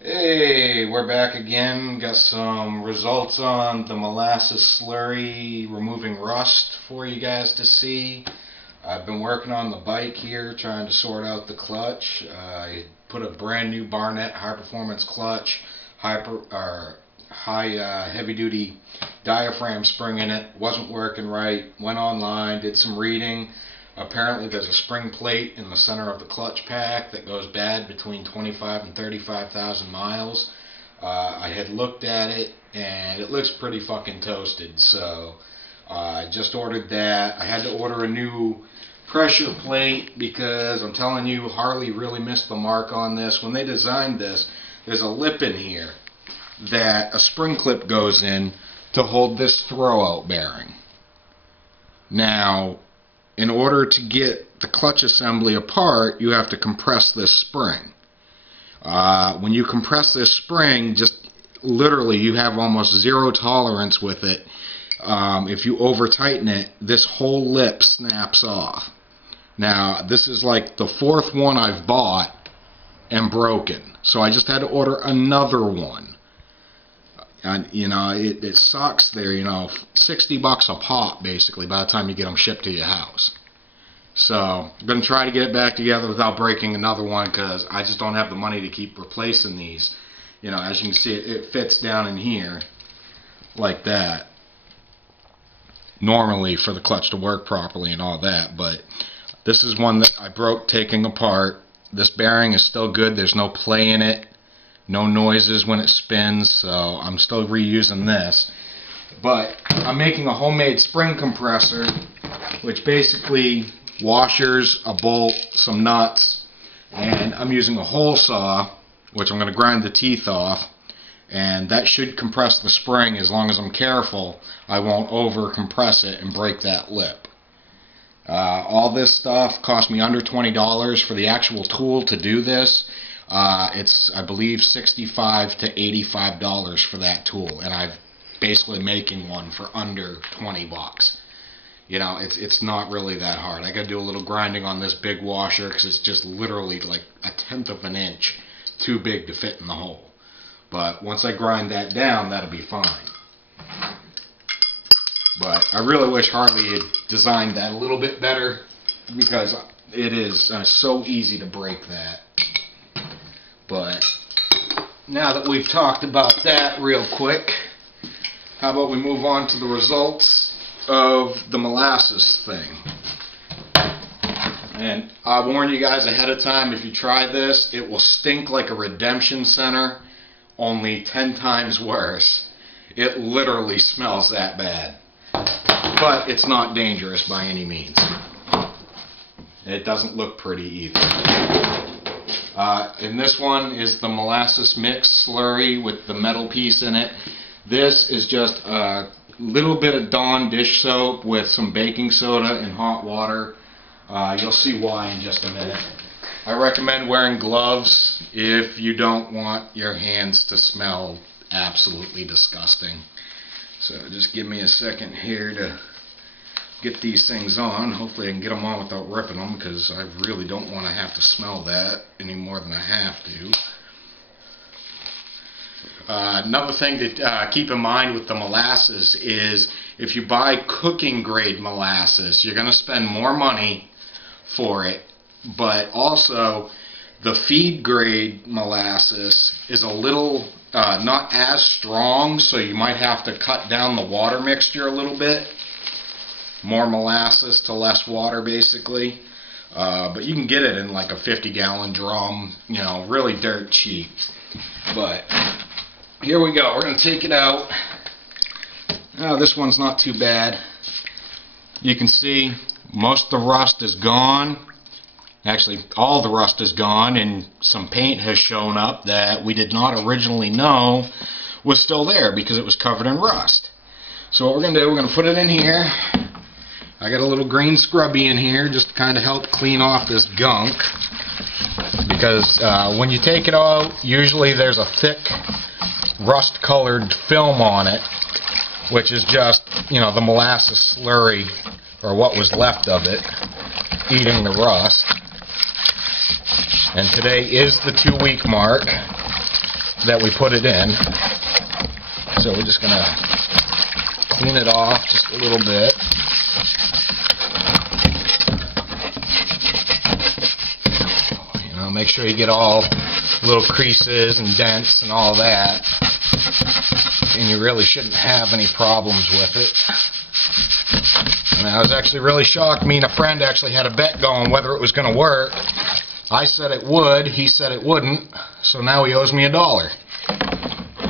Hey, we're back again. Got some results on the molasses slurry removing rust for you guys to see. I've been working on the bike here trying to sort out the clutch. I put a brand new Barnett high performance clutch, high heavy duty diaphragm spring in it. Wasn't working right. Went online, did some reading. Apparently there's a spring plate in the center of the clutch pack that goes bad between 25 and 35,000 miles. I had looked at it and it looks pretty fucking toasted, so I just ordered that. I had to order a new pressure plate because I'm telling you, Harley really missed the mark on this. When they designed this, there's a lip in here that a spring clip goes in to hold this throwout bearing. Now, in order to get the clutch assembly apart, you have to compress this spring. When you compress this spring, just literally you have almost zero tolerance with it. If you over tighten it, this whole lip snaps off. Now, this is like the fourth one I've bought and broken, so I just had to order another one. And you know, it sucks. They're, you know, $60 a pop basically by the time you get them shipped to your house. So I'm gonna try to get it back together without breaking another one because I just don't have the money to keep replacing these. You know, as you can see, it fits down in here like that normally for the clutch to work properly and all that, but this is one that I broke taking apart. This bearing is still good. There's no play in it. No noises when it spins, so I'm still reusing this. But I'm making a homemade spring compressor, which basically washers, a bolt, some nuts, and I'm using a hole saw, which I'm going to grind the teeth off, and that should compress the spring. As long as I'm careful, I won't over compress it and break that lip. All this stuff cost me under $20 for the actual tool to do this. It's, I believe, $65 to $85 for that tool, and I'm basically making one for under 20 bucks. You know, it's not really that hard. I got to do a little grinding on this big washer because it's just literally like 1/10 of an inch too big to fit in the hole. But once I grind that down, that'll be fine. But I really wish Harley had designed that a little bit better because it is so easy to break that. But now that we've talked about that real quick, how about we move on to the results of the molasses thing. And I warn you guys ahead of time, if you try this, it will stink like a redemption center, only 10 times worse. It literally smells that bad. But it's not dangerous by any means. It doesn't look pretty either. And this one is the molasses mix slurry with the metal piece in it. This is just a little bit of Dawn dish soap with some baking soda and hot water. You'll see why in just a minute. I recommend wearing gloves if you don't want your hands to smell absolutely disgusting. So just give me a second here to get these things on. Hopefully I can get them on without ripping them because I really don't want to have to smell that any more than I have to. Another thing to keep in mind with the molasses is if you buy cooking grade molasses, you're going to spend more money for it, but also the feed grade molasses is a little not as strong, so you might have to cut down the water mixture a little bit. More molasses to less water basically, but you can get it in like a 50-gallon drum, you know, really dirt cheap. But here we go, we're going to take it out. Oh, this one's not too bad. You can see most of the rust is gone. Actually, all the rust is gone, and some paint has shown up that we did not originally know was still there because it was covered in rust. So what we're going to do, we're going to put it in here. I got a little green scrubby in here just to kind of help clean off this gunk, because when you take it out, usually there's a thick rust colored film on it, which is just, you know, the molasses slurry, or what was left of it, eating the rust. And today is the 2-week mark that we put it in. So we're just going to clean it off just a little bit. You know, make sure you get all little creases and dents and all that. And you really shouldn't have any problems with it. And I was actually really shocked. Me and a friend actually had a bet going whether it was going to work. I said it would, he said it wouldn't, so now he owes me $1,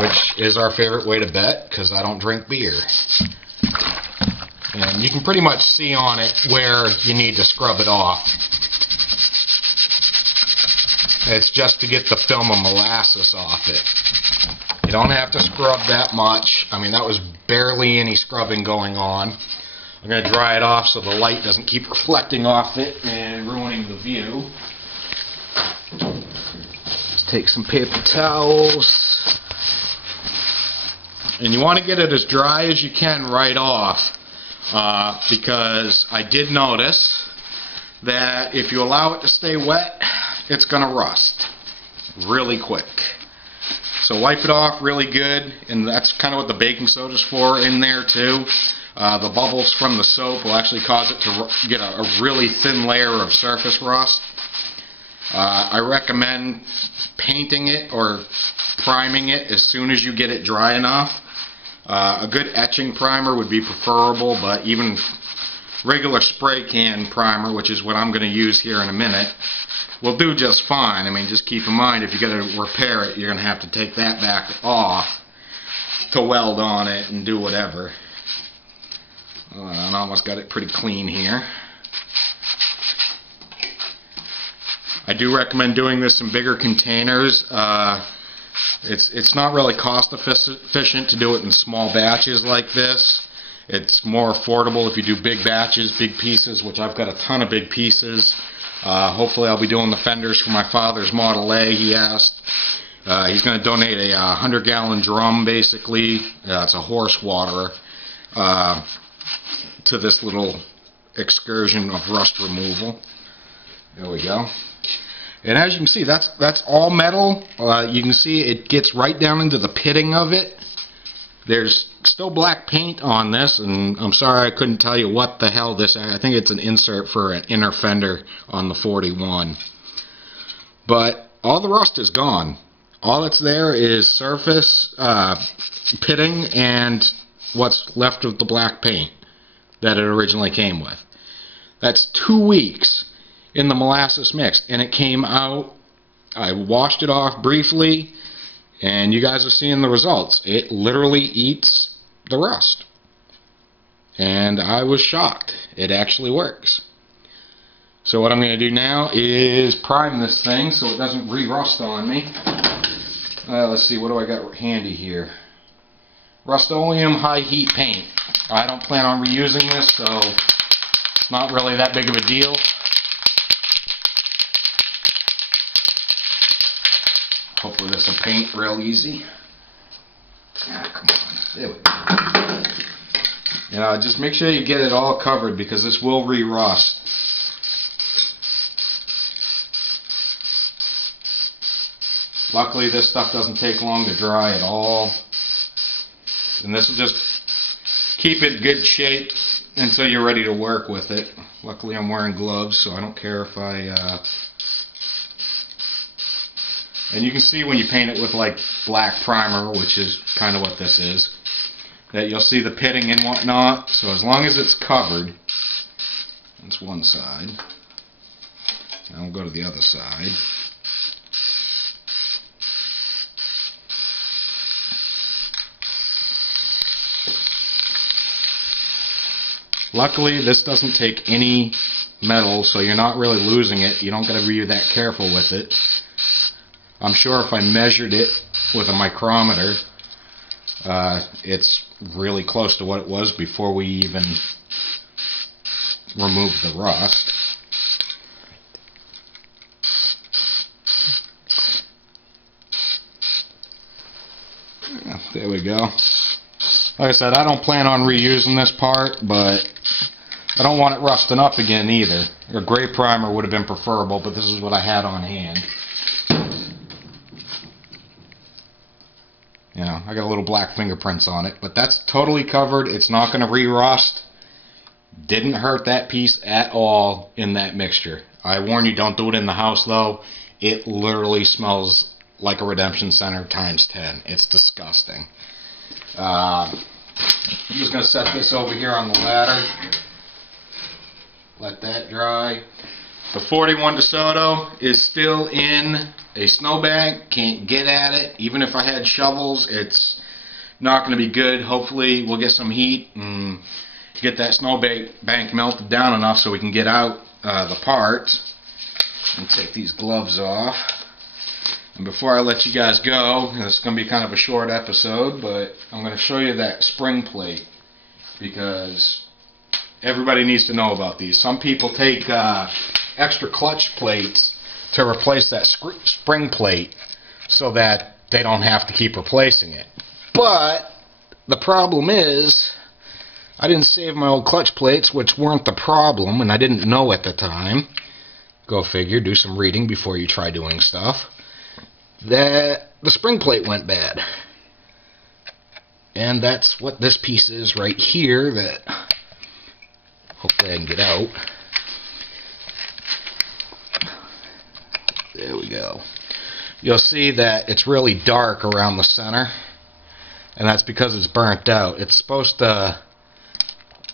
which is our favorite way to bet because I don't drink beer. And you can pretty much see on it where you need to scrub it off. It's just to get the film of molasses off it. You don't have to scrub that much. I mean, that was barely any scrubbing going on. I'm going to dry it off so the light doesn't keep reflecting off it and ruining the view. Just take some paper towels. And you want to get it as dry as you can right off. Because I did notice that if you allow it to stay wet, it's going to rust really quick. So wipe it off really good, and that's kind of what the baking soda is for in there too. The bubbles from the soap will actually cause it to get a really thin layer of surface rust. I recommend painting it or priming it as soon as you get it dry enough. A good etching primer would be preferable, but even regular spray can primer, which is what I'm going to use here in a minute, will do just fine. I mean, just keep in mind, if you're going to repair it, you're going to have to take that back off to weld on it and do whatever. I almost got it pretty clean here. I do recommend doing this in bigger containers. It's not really cost efficient to do it in small batches like this. It's more affordable if you do big batches, big pieces, which I've got a ton of big pieces. Hopefully I'll be doing the fenders for my father's Model A, he asked. He's going to donate a 100-gallon drum, basically. It's a horse waterer, to this little excursion of rust removal. There we go. And as you can see, that's all metal. You can see it gets right down into the pitting of it. There's still black paint on this, and I'm sorry I couldn't tell you what the hell this is. I think it's an insert for an inner fender on the 41. But all the rust is gone. All that's there is surface pitting and what's left of the black paint that it originally came with. That's 2 weeks in the molasses mix, and it came out. I washed it off briefly, and you guys are seeing the results. It literally eats the rust, and I was shocked. It actually works. So what I'm going to do now is prime this thing so it doesn't re-rust on me. Let's see, what do I got handy here? Rust-Oleum high heat paint. I don't plan on reusing this, so it's not really that big of a deal. Hopefully this will paint real easy. Ah, come on. There we go. You know, just make sure you get it all covered because this will re-rust. Luckily this stuff doesn't take long to dry at all. And this will just keep it good shape until you're ready to work with it. Luckily I'm wearing gloves, so I don't care if I... And you can see when you paint it with like black primer, which is kind of what this is, that you'll see the pitting and whatnot. So as long as it's covered, that's one side. Now we'll go to the other side. Luckily this doesn't take any metal, so you're not really losing it. You don't got to be that careful with it. I'm sure if I measured it with a micrometer, it's really close to what it was before we even removed the rust. There we go. Like I said, I don't plan on reusing this part, but I don't want it rusting up again either. A gray primer would have been preferable, but this is what I had on hand. You know, I got a little black fingerprints on it, but that's totally covered. It's not going to re-rust. Didn't hurt that piece at all in that mixture. I warn you, don't do it in the house though. It literally smells like a Redemption Center times 10. It's disgusting. I'm just going to set this over here on the ladder. Let that dry. The 41 DeSoto is still in a snowbank. Can't get at it. Even if I had shovels, it's not going to be good. Hopefully we'll get some heat and get that snowbank melted down enough so we can get out the parts. And take these gloves off. And before I let you guys go, this is going to be kind of a short episode, but I'm going to show you that spring plate because everybody needs to know about these. Some people take extra clutch plates to replace that spring plate so that they don't have to keep replacing it. But the problem is, I didn't save my old clutch plates, which weren't the problem, and I didn't know at the time. Go figure, do some reading before you try doing stuff. That the spring plate went bad. And that's what this piece is right here that hopefully I can get out. There we go. You'll see that it's really dark around the center, and that's because it's burnt out. It's supposed to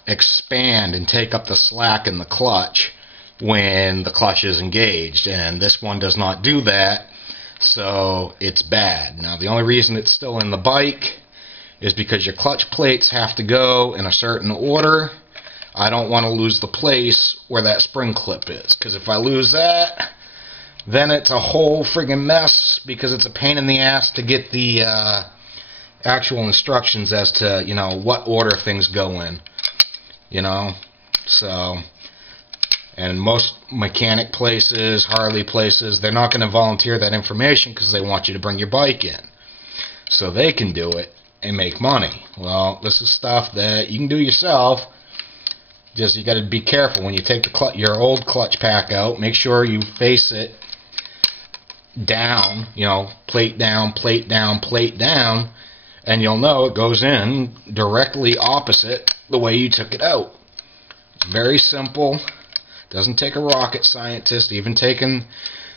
expand and take up the slack in the clutch when the clutch is engaged, and this one does not do that, so it's bad. Now the only reason it's still in the bike is because your clutch plates have to go in a certain order. I don't want to lose the place where that spring clip is, because if I lose that, then it's a whole friggin' mess, because it's a pain in the ass to get the actual instructions as to, you know, what order things go in, you know. So, and most mechanic places, Harley places, they're not going to volunteer that information because they want you to bring your bike in so they can do it and make money. Well, this is stuff that you can do yourself. Just you got to be careful when you take the your old clutch pack out. Make sure you face it down, you know, plate down, plate down, plate down, and you'll know it goes in directly opposite the way you took it out. It's very simple. Doesn't take a rocket scientist. Even taking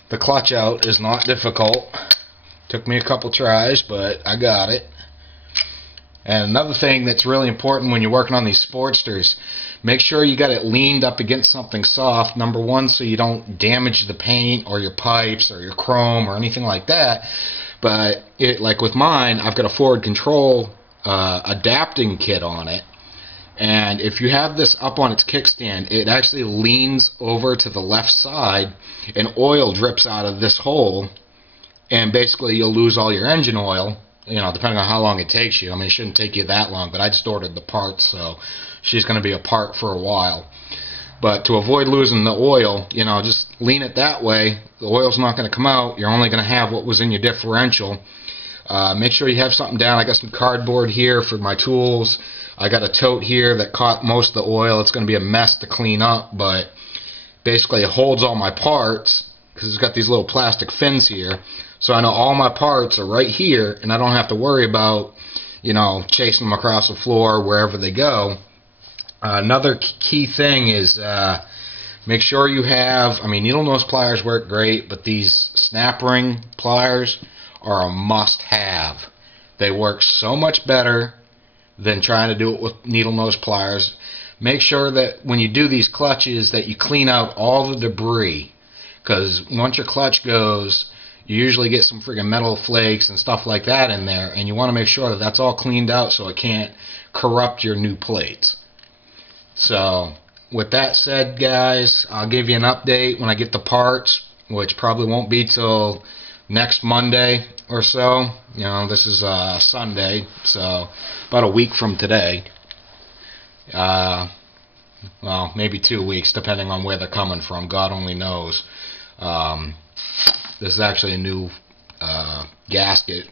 the clutch out is not difficult. Took me a couple tries, but I got it. And another thing that's really important when you're working on these Sportsters, make sure you got it leaned up against something soft. Number one, so you don't damage the paint or your pipes or your chrome or anything like that. But like with mine, I've got a forward control adapting kit on it. And if you have this up on its kickstand, it actually leans over to the left side and oil drips out of this hole, and basically you'll lose all your engine oil, you know, depending on how long it takes you. I mean, it shouldn't take you that long, but I just ordered the parts, so she's going to be apart for a while. But to avoid losing the oil, you know, just lean it that way. The oil's not going to come out. You're only going to have what was in your differential. Make sure you have something down. I got some cardboard here for my tools. I got a tote here that caught most of the oil. It's going to be a mess to clean up, but basically it holds all my parts because it's got these little plastic fins here. So I know all my parts are right here, and I don't have to worry about, you know, chasing them across the floor wherever they go. Another key thing is make sure you have, I mean, needle nose pliers work great, but these snap ring pliers are a must-have. They work so much better than trying to do it with needle nose pliers. Make sure that when you do these clutches that you clean out all the debris, because once your clutch goes, you usually get some friggin' metal flakes and stuff like that in there, and you want to make sure that that's all cleaned out so it can't corrupt your new plates. So with that said, guys, I'll give you an update when I get the parts, which probably won't be till next Monday or so. You know, this is Sunday, so about a week from today. Well, maybe 2 weeks, depending on where they're coming from. God only knows. This is actually a new gasket.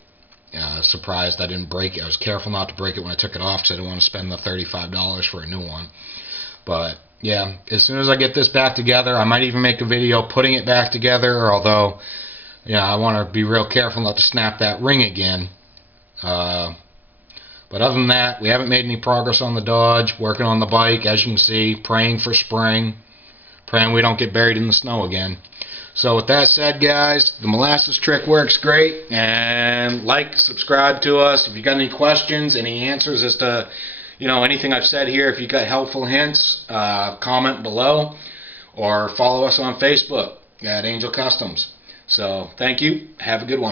Surprised I didn't break it. I was careful not to break it when I took it off because I didn't want to spend the $35 for a new one. But yeah, as soon as I get this back together, I might even make a video putting it back together, although, I want to be real careful not to snap that ring again. But other than that, we haven't made any progress on the Dodge, working on the bike, as you can see, praying for spring, praying we don't get buried in the snow again. So with that said, guys, the molasses trick works great, and like, subscribe to us. If you got any questions, any answers as to, anything I've said here, if you got helpful hints, comment below, or follow us on Facebook at Angel Customs. So thank you. Have a good one.